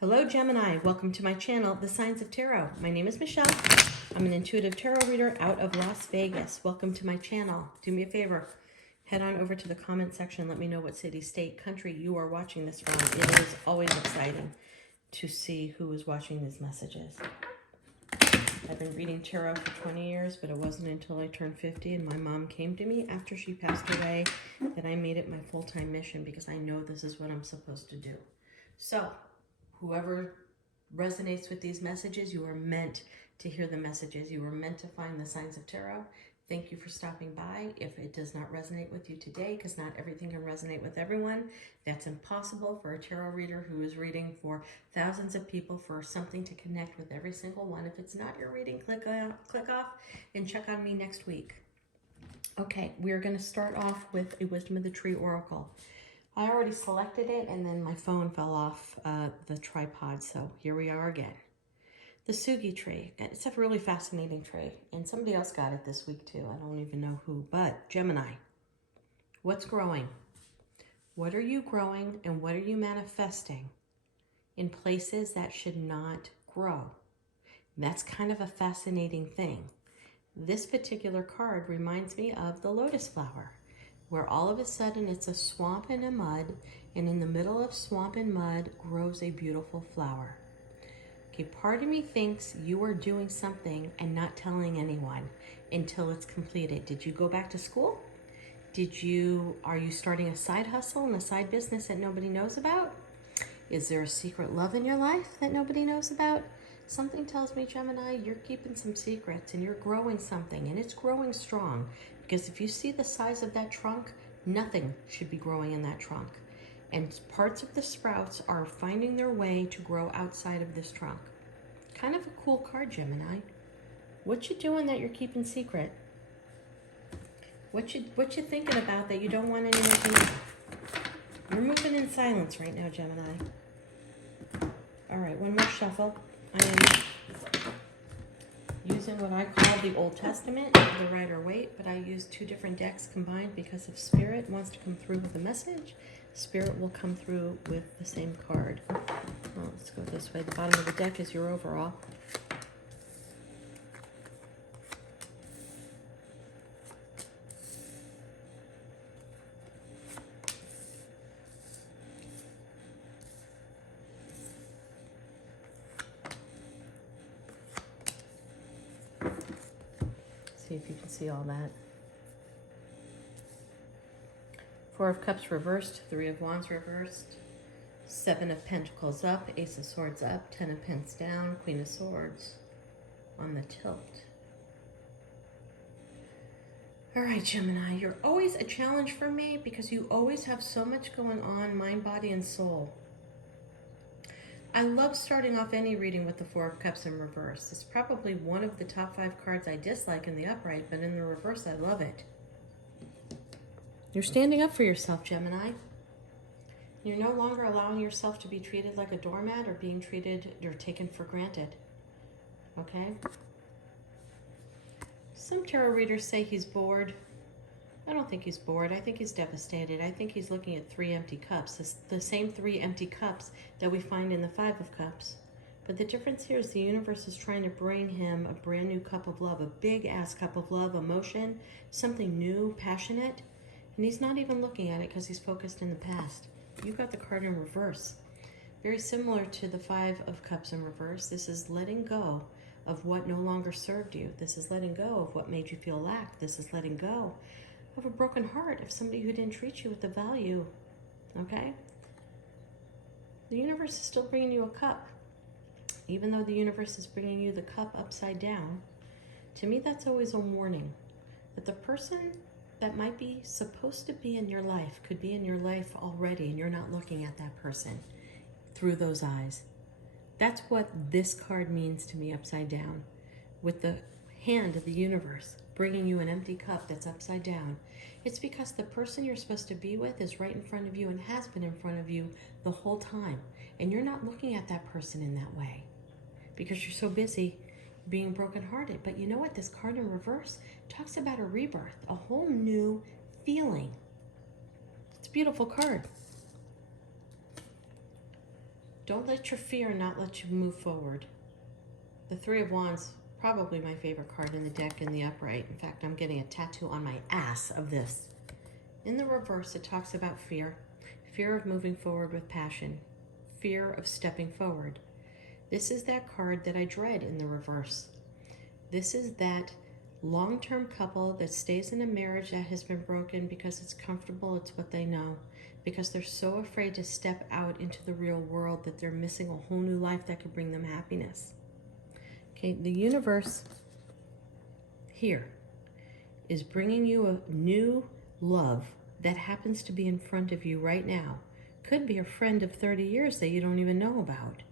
Hello Gemini, welcome to my channel, The Signs of Tarot. My name is Michelle. I'm an intuitive tarot reader out of Las Vegas. Welcome to my channel. Do me a favor, head on over to the comment section. Let me know what city, state, country you are watching this from. It is always exciting to see who is watching these messages. I've been reading tarot for 20 years, but it wasn't until I turned 50 and my mom came to me after she passed away that I made it my full-time mission because I know this is what I'm supposed to do. So, whoever resonates with these messages, you are meant to hear the messages. You are meant to find the signs of tarot. Thank you for stopping by. If it does not resonate with you today, because not everything can resonate with everyone, that's impossible for a tarot reader who is reading for thousands of people for something to connect with every single one. If it's not your reading, click off and check on me next week. Okay, we're going to start off with a Wisdom of the Tree Oracle. I already selected it and then my phone fell off the tripod, so here we are again. The Sugi tree. It's a really fascinating tree, and somebody else got it this week too. I don't even know who, but Gemini. What's growing? What are you growing and what are you manifesting in places that should not grow? That's kind of a fascinating thing. This particular card reminds me of the lotus flower, where all of a sudden it's a swamp and a mud, and in the middle of swamp and mud grows a beautiful flower. Okay, part of me thinks you are doing something and not telling anyone until it's completed. Did you go back to school? Are you starting a side hustle and a side business that nobody knows about? Is there a secret love in your life that nobody knows about? Something tells me, Gemini, you're keeping some secrets and you're growing something, and it's growing strong. Because if you see the size of that trunk, nothing should be growing in that trunk. And parts of the sprouts are finding their way to grow outside of this trunk. Kind of a cool card, Gemini. What you doing that you're keeping secret? What you thinking about that you don't want anyone to know? You're moving in silence right now, Gemini. All right, one more shuffle. I am using what I call the Old Testament, the Rider-Waite, but I use two different decks combined because if Spirit wants to come through with a message, Spirit will come through with the same card. Well, let's go this way. The bottom of the deck is your overall. See if you can see all that. Four of Cups reversed, Three of Wands reversed, Seven of Pentacles up, Ace of Swords up, Ten of Pence down, Queen of Swords on the tilt. All right, Gemini, you're always a challenge for me because you always have so much going on, mind, body, and soul. I love starting off any reading with the Four of Cups in reverse. It's probably one of the top 5 cards I dislike in the upright, but in the reverse, I love it. You're standing up for yourself, Gemini. You're no longer allowing yourself to be treated like a doormat or being treated or taken for granted. Okay? Some tarot readers say he's bored. I don't think he's bored. I think he's devastated. I think he's looking at 3 empty cups. The same 3 empty cups that we find in the 5 of Cups. But the difference here is the universe is trying to bring him a brand new cup of love, a big-ass cup of love, emotion, something new, passionate. And he's not even looking at it because he's focused in the past. You got the card in reverse. Very similar to the 5 of Cups in reverse. This is letting go of what no longer served you. This is letting go of what made you feel lack. This is letting go of a broken heart of somebody who didn't treat you with the value. Okay? The universe is still bringing you a cup. Even though the universe is bringing you the cup upside down, to me that's always a warning that the person that might be supposed to be in your life could be in your life already, and you're not looking at that person through those eyes. That's what this card means to me upside down, with the hand of the universe bringing you an empty cup that's upside down. It's because the person you're supposed to be with is right in front of you and has been in front of you the whole time, and you're not looking at that person in that way because you're so busy being brokenhearted. But you know what? This card in reverse talks about a rebirth, a whole new feeling. It's a beautiful card. Don't let your fear not let you move forward. The Three of Wands, probably my favorite card in the deck in the upright. In fact, I'm getting a tattoo on my ass of this. In the reverse, it talks about fear. Fear of moving forward with passion. Fear of stepping forward. This is that card that I dread in the reverse. This is that long-term couple that stays in a marriage that has been broken because it's comfortable, it's what they know, because they're so afraid to step out into the real world that they're missing a whole new life that could bring them happiness. Okay, the universe here is bringing you a new love that happens to be in front of you right now. Could be a friend of 30 years that you don't even know about.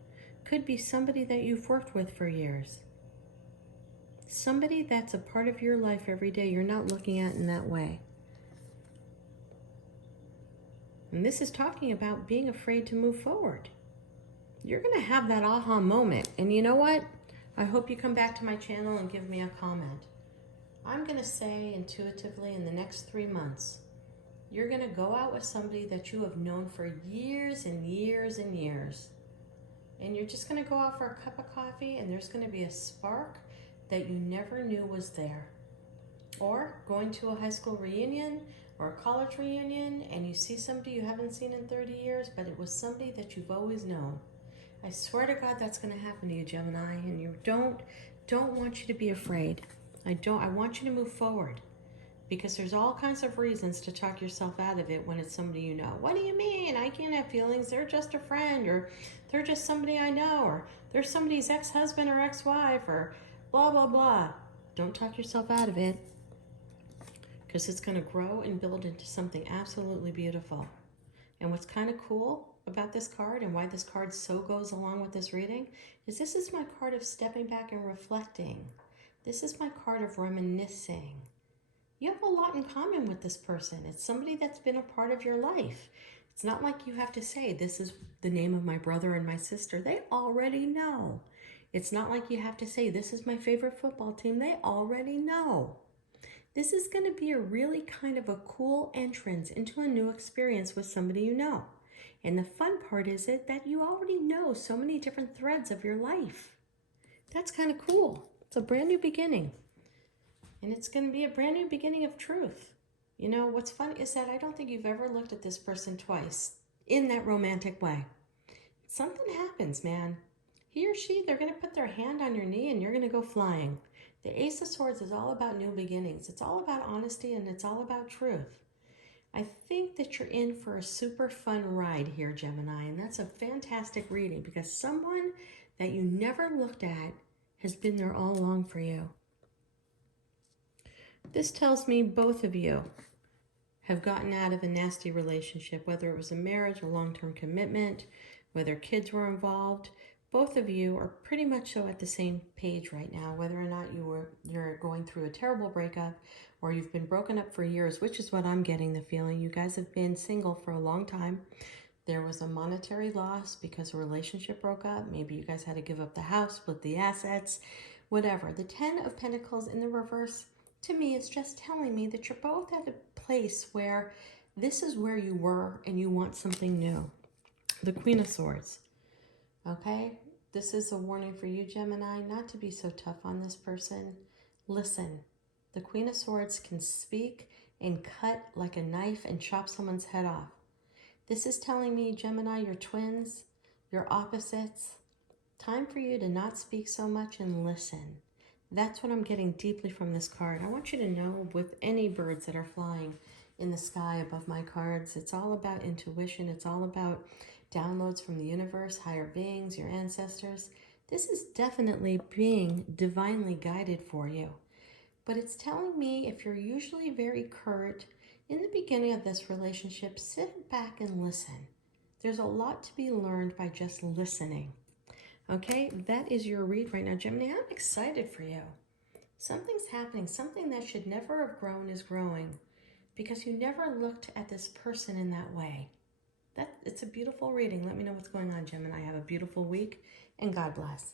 Could be somebody that you've worked with for years. Somebody that's a part of your life every day you're not looking at in that way. And this is talking about being afraid to move forward. You're going to have that aha moment. And you know what? I hope you come back to my channel and give me a comment. I'm going to say intuitively in the next 3 months, you're going to go out with somebody that you have known for years and years and years. And you're just going to go out for a cup of coffee and there's going to be a spark that you never knew was there. Or going to a high school reunion or a college reunion and you see somebody you haven't seen in 30 years, but it was somebody that you've always known. I swear to God that's going to happen to you, Gemini, and you don't want you to be afraid. I want you to move forward, because there's all kinds of reasons to talk yourself out of it when it's somebody you know. What do you mean? I can't have feelings. They're just a friend, or they're just somebody I know, or they're somebody's ex-husband or ex-wife, or blah, blah, blah. Don't talk yourself out of it, because it's going to grow and build into something absolutely beautiful. And what's kind of cool about this card and why this card so goes along with this reading is this is my card of stepping back and reflecting. This is my card of reminiscing. You have a lot in common with this person. It's somebody that's been a part of your life. It's not like you have to say, this is the name of my brother and my sister. They already know. It's not like you have to say, this is my favorite football team. They already know. This is going to be a really kind of a cool entrance into a new experience with somebody you know. And the fun part is that you already know so many different threads of your life. That's kind of cool. It's a brand new beginning. And it's going to be a brand new beginning of truth. You know, what's fun is that I don't think you've ever looked at this person twice in that romantic way. Something happens, man. He or she, they're going to put their hand on your knee and you're going to go flying. The Ace of Swords is all about new beginnings. It's all about honesty and it's all about truth. I think that you're in for a super fun ride here, Gemini, and that's a fantastic reading because someone that you never looked at has been there all along for you. This tells me both of you have gotten out of a nasty relationship, whether it was a marriage, a long-term commitment, whether kids were involved. Both of you are pretty much so at the same page right now, whether or not you're going through a terrible breakup or you've been broken up for years, which is what I'm getting the feeling. You guys have been single for a long time. There was a monetary loss because a relationship broke up. Maybe you guys had to give up the house, split the assets, whatever. The 10 of Pentacles in the reverse, to me, is just telling me that you're both at a place where this is where you were and you want something new. The Queen of Swords. Okay, this is a warning for you, Gemini, not to be so tough on this person. Listen, the Queen of Swords can speak and cut like a knife and chop someone's head off. This is telling me, Gemini, you're twins, you're opposites. Time for you to not speak so much and listen. That's what I'm getting deeply from this card. I want you to know with any birds that are flying in the sky above my cards, it's all about intuition. It's all about downloads from the universe, higher beings, your ancestors. This is definitely being divinely guided for you. But it's telling me if you're usually very curt in the beginning of this relationship, sit back and listen. There's a lot to be learned by just listening. Okay, that is your read right now, Gemini. I'm excited for you. Something's happening. Something that should never have grown is growing because you never looked at this person in that way. It's a beautiful reading. Let me know what's going on, Gemini. Have a beautiful week, and God bless.